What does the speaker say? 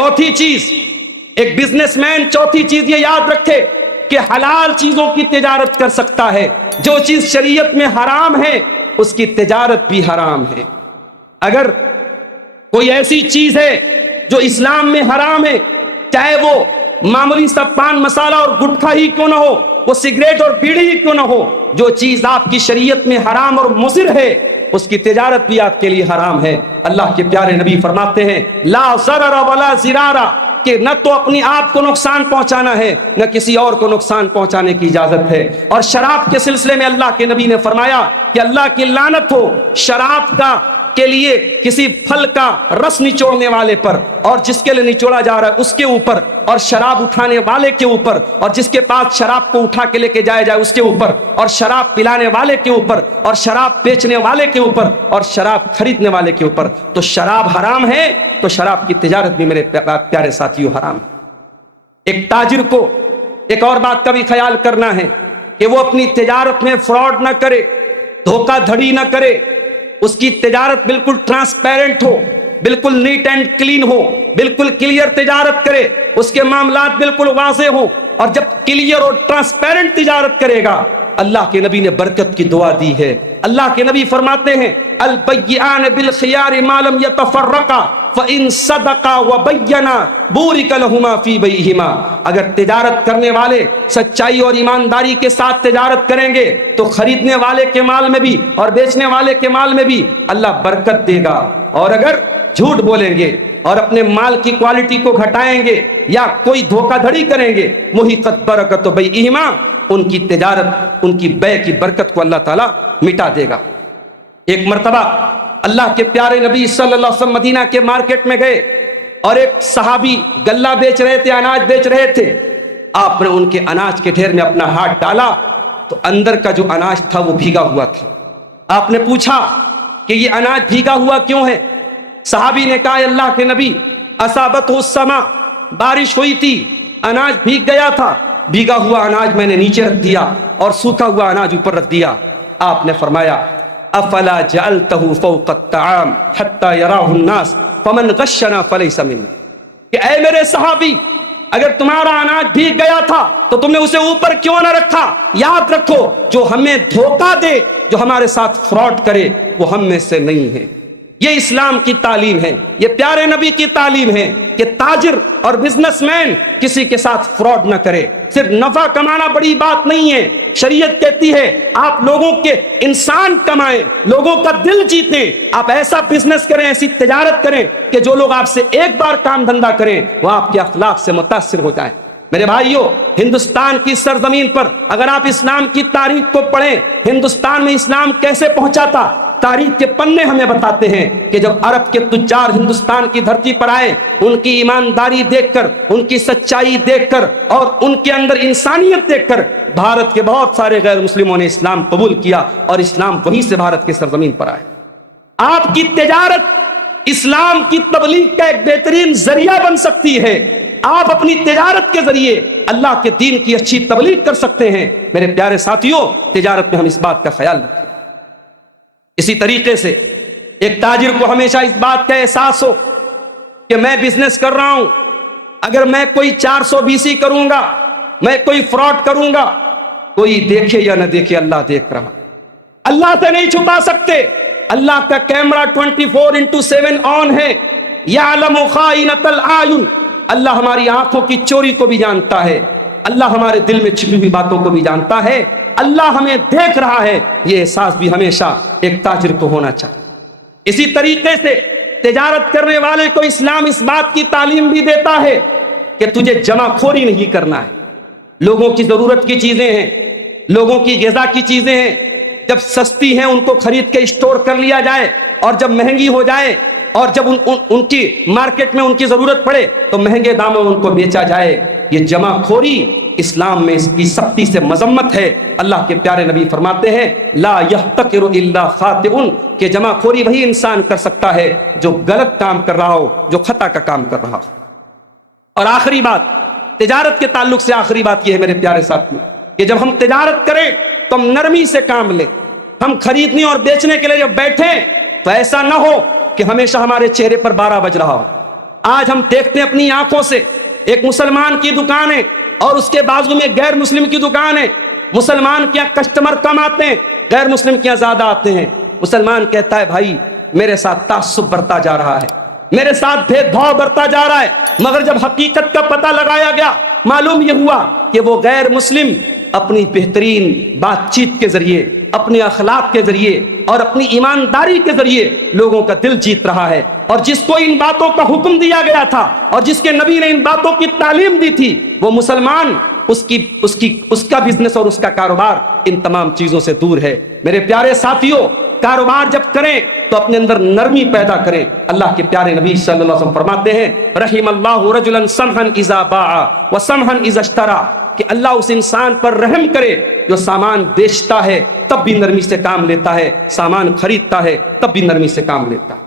چوتھی چیز، ایک بزنس مین چوتھی چیز یہ یاد رکھے کہ حلال چیزوں کی تجارت کر سکتا ہے. جو چیز شریعت میں حرام ہے اس کی تجارت بھی حرام ہے. اگر کوئی ایسی چیز ہے جو اسلام میں حرام ہے، چاہے وہ معمولی سا پان مسالہ اور گٹکھا ہی کیوں نہ ہو، وہ سگریٹ اور بیڑی ہی کیوں نہ ہو، جو چیز آپ کی شریعت میں حرام اور مضر ہے اس کی تجارت بھی آپ کے لیے حرام ہے. اللہ کے پیارے نبی فرماتے ہیں لا ضرر ولا ضرار، کہ نہ تو اپنی آپ کو نقصان پہنچانا ہے نہ کسی اور کو نقصان پہنچانے کی اجازت ہے. اور شراب کے سلسلے میں اللہ کے نبی نے فرمایا کہ اللہ کی لعنت ہو شراب کا کے لیے کسی پھل کا رس نچوڑنے والے پر، اور جس کے لیے نچوڑا جا رہا ہے اس کے اوپر، اور شراب اٹھانے والے کے اوپر، اور جس کے پاس شراب کو اٹھا کے لے کے جایا جائے اس کے اوپر، اور شراب پلانے والے کے اوپر، اور شراب بیچنے والے کے اوپر، اور شراب خریدنے والے کے اوپر. تو شراب حرام ہے تو شراب کی تجارت بھی میرے پیارے ساتھیوں حرام ہے. ایک تاجر کو ایک اور بات کا بھی خیال کرنا ہے کہ وہ اپنی تجارت میں فراڈ نہ کرے، دھوکہ دھڑی نہ کرے. اس کی تجارت بالکل ٹرانسپیرنٹ ہو، بالکل نیٹ اینڈ کلین ہو، بالکل کلیئر تجارت کرے، اس کے معاملات بالکل واضح ہوں. اور جب کلیئر اور ٹرانسپیرنٹ تجارت کرے گا، اللہ کے نبی نے برکت کی دعا دی ہے. اللہ کے نبی فرماتے ہیں البیعان بالخیار ما لم یتفرقا فإن صدقا وبینا بورک لہما فی بیعہما. اگر تجارت کرنے والے سچائی اور ایمانداری کے ساتھ تجارت کریں گے تو خریدنے والے کے مال میں بھی اور بیچنے والے کے مال میں بھی اللہ برکت دے گا. اور اگر جھوٹ بولیں گے اور اپنے مال کی کوالٹی کو گھٹائیں گے یا کوئی دھوکہ دھڑی کریں گے، محقت برکت بیعہما، ان کی تجارت، ان کی بے کی برکت کو اللہ تعالیٰ مٹا دے گا. ایک مرتبہ اللہ کے پیارے نبی صلی اللہ علیہ وسلم مدینہ کے مارکیٹ میں گئے اور ایک صحابی غلہ بیچ رہے تھے، اناج بیچ رہے تھے. آپ نے ان کے اناج کے ڈھیر میں اپنا ہاتھ ڈالا تو اندر کا جو اناج تھا وہ بھیگا ہوا تھا. آپ نے پوچھا کہ یہ اناج بھیگا ہوا کیوں ہے؟ صحابی نے کہا اللہ کے نبی اصابتہ السماء، بارش ہوئی تھی، اناج بھیگ گیا تھا، بھیگا ہوا اناج میں نے نیچے رکھ دیا اور سوکھا ہوا اناج اوپر رکھ دیا. آپ نے فرمایا افلا جعلتہ فوق الطعام حتی یراہ الناس فمن غشنا فلیس منی، کہ اے میرے صحابی اگر تمہارا اناج بھیگ گیا تھا تو تم نے اسے اوپر کیوں نہ رکھا؟ یاد رکھو جو ہمیں دھوکہ دے، جو ہمارے ساتھ فراڈ کرے، وہ ہم میں سے نہیں ہے. یہ اسلام کی تعلیم ہے، یہ پیارے نبی کی تعلیم ہے کہ تاجر اور بزنس مین کسی کے ساتھ فراڈ نہ کرے. صرف نفع کمانا بڑی بات نہیں ہے، شریعت کہتی ہے آپ لوگوں کے انسان کمائیں، لوگوں کا دل جیتیں. آپ ایسا بزنس کریں، ایسی تجارت کریں کہ جو لوگ آپ سے ایک بار کام دھندا کریں وہ آپ کے اخلاق سے متاثر ہو جائیں. میرے بھائیوں، ہندوستان کی سرزمین پر اگر آپ اسلام کی تاریخ کو پڑھیں، ہندوستان میں اسلام کیسے پہنچا تھا، تاریخ کے پنے ہمیں بتاتے ہیں کہ جب عرب کے تجار ہندوستان کی دھرتی پر آئے، ان کی ایمانداری دیکھ کر، ان کی سچائی دیکھ کر اور ان کے اندر انسانیت دیکھ کر بھارت کے بہت سارے غیر مسلموں نے اسلام قبول کیا اور اسلام وہیں سے بھارت کی سرزمین پر آئے. آپ کی تجارت اسلام کی تبلیغ کا ایک بہترین ذریعہ بن سکتی ہے. آپ اپنی تجارت کے ذریعے اللہ کے دین کی اچھی تبلیغ کر سکتے ہیں. میرے پیارے ساتھیوں، تجارت میں ہم اس بات کا خیال رکھیں. اسی طریقے سے ایک تاجر کو ہمیشہ اس بات کا احساس ہو کہ میں بزنس کر رہا ہوں، اگر میں کوئی 420 کروں گا، میں کوئی فراڈ کروں گا، کوئی دیکھے یا نہ دیکھے اللہ دیکھ رہا. اللہ سے نہیں چھپا سکتے، اللہ کا کیمرہ 24/7 آن ہے. یعلم خائنۃ الاعین، اللہ ہماری آنکھوں کی چوری کو بھی جانتا ہے، اللہ ہمارے دل میں چھپی ہوئی باتوں کو بھی جانتا ہے، اللہ ہمیں دیکھ رہا ہے. یہ احساس بھی ہمیشہ ایک تاجر کو ہونا چاہیے. اسی طریقے سے تجارت کرنے والے کو اسلام اس بات کی تعلیم بھی دیتا ہے کہ تجھے جمع خوری نہیں کرنا ہے. لوگوں کی ضرورت کی چیزیں ہیں، لوگوں کی غذا کی چیزیں ہیں، جب سستی ہیں ان کو خرید کے اسٹور کر لیا جائے، اور جب مہنگی ہو جائے اور جب ان کی مارکیٹ میں ان کی ضرورت پڑے تو مہنگے داموں میں ان کو بیچا جائے. یہ جمع خوری اسلام میں اس کی سختی سے مذمت ہے. اللہ کے پیارے نبی فرماتے ہیں لا یحتقر الا خاطئ، کہ جمع خوری وہی انسان کر سکتا ہے جو غلط کام کر رہا ہو، جو خطا کا کام کر رہا ہو. اور آخری بات، تجارت کے تعلق سے آخری بات یہ ہے میرے پیارے ساتھیوں کہ جب ہم تجارت کریں تو ہم نرمی سے کام لیں. ہم خریدنے اور بیچنے کے لیے جب بیٹھیں تو ایسا نہ ہو کہ ہمیشہ ہمارے چہرے پر 12 بج رہا ہو، آج ہم دیکھتے ہیں اپنی آنکھوں سے ایک مسلمان کی دکان ہے اور اس کے بازو میں غیر مسلم کی دکان ہے. مسلمان کے یہاں کسٹمر کم آتے ہیں, غیر مسلم کے یہاں زیادہ آتے ہیں. مسلمان کہتا ہے بھائی میرے ساتھ تعصب بڑھتا جا رہا ہے, میرے ساتھ بھید بھاؤ بڑھتا جا رہا ہے. مگر جب حقیقت کا پتہ لگایا گیا, معلوم یہ ہوا کہ وہ غیر مسلم اپنی بہترین بات چیت کے ذریعے, اپنے اخلاق کے ذریعے اور اپنی ایمانداری کے ذریعے لوگوں کا دل جیت رہا ہے. اور جس کو ان باتوں کا حکم دیا گیا تھا اور جس کے نبی نے ان باتوں کی تعلیم دی تھی, وہ مسلمان اس کا بزنس اور اس کا کاروبار ان تمام چیزوں سے دور ہے. میرے پیارے ساتھیوں, کاروبار جب کریں تو اپنے اندر نرمی پیدا کریں. اللہ کے پیارے نبی صلی اللہ علیہ وسلم فرماتے ہیں رحم اللہ رجلا سمحا اذا باع وسمحا اذا اشترى, کہ اللہ اس انسان پر رحم کرے جو سامان بیچتا ہے تب بھی نرمی سے کام لیتا ہے, سامان خریدتا ہے تب بھی نرمی سے کام لیتا ہے.